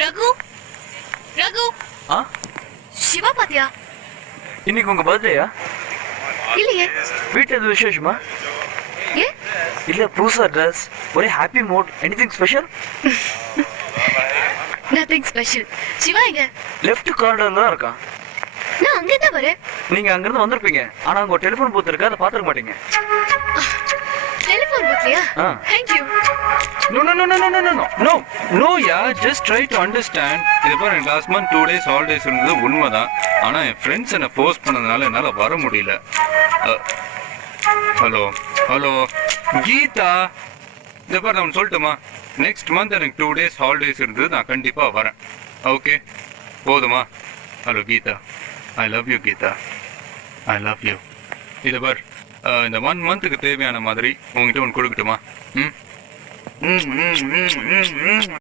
ரகு ரகு ஆ சிவா பாத்தியா? இன்னைக்கு உங்க பர்த்டேயா? இல்லையே. வீட்டுல எது விசேஷமா? ஏ இல்ல புதுசா ட்ரெஸ், ஒரே happy mood, anything special? Nothing special. Siva எங்க? லெஃப்ட் கார்னர்ல தான் இருக்கான். நான் அங்கே தான் வரேன். நீங்க அங்கிருந்து வந்திருப்பீங்க, ஆனா அங்க ஒரு டெலிபோன் பூத் இருக்கு, அதை பாத்துக்க மாட்டீங்க. Telephone பூத்லையா? Thank you. No, yeah, just try to understand. இது பாரு, லாஸ்ட் மந்த் 2 days ஹாலிடேஸ் இருந்தது உண்மைதான். ஆனா என் ஃப்ரெண்ட்ஸ் என்ன ஃபோர்ஸ் பண்ணதுனால என்னால வர முடியல. ஹலோ கீதா, இது பாரு, நான் சொல்லட்டுமா? நெக்ஸ்ட் மந்த் எனக்கு 2 days ஹாலிடேஸ் இருந்தது, நான் கண்டிப்பா வரேன். ஓகே, போதுமா? Hello Geetha, I love you Geetha, I love you. இது பார், இந்த 1 monthக்கு தேவையான மாதிரி உங்ககிட்ட ஒன்று கொடுக்கட்டுமா? ம்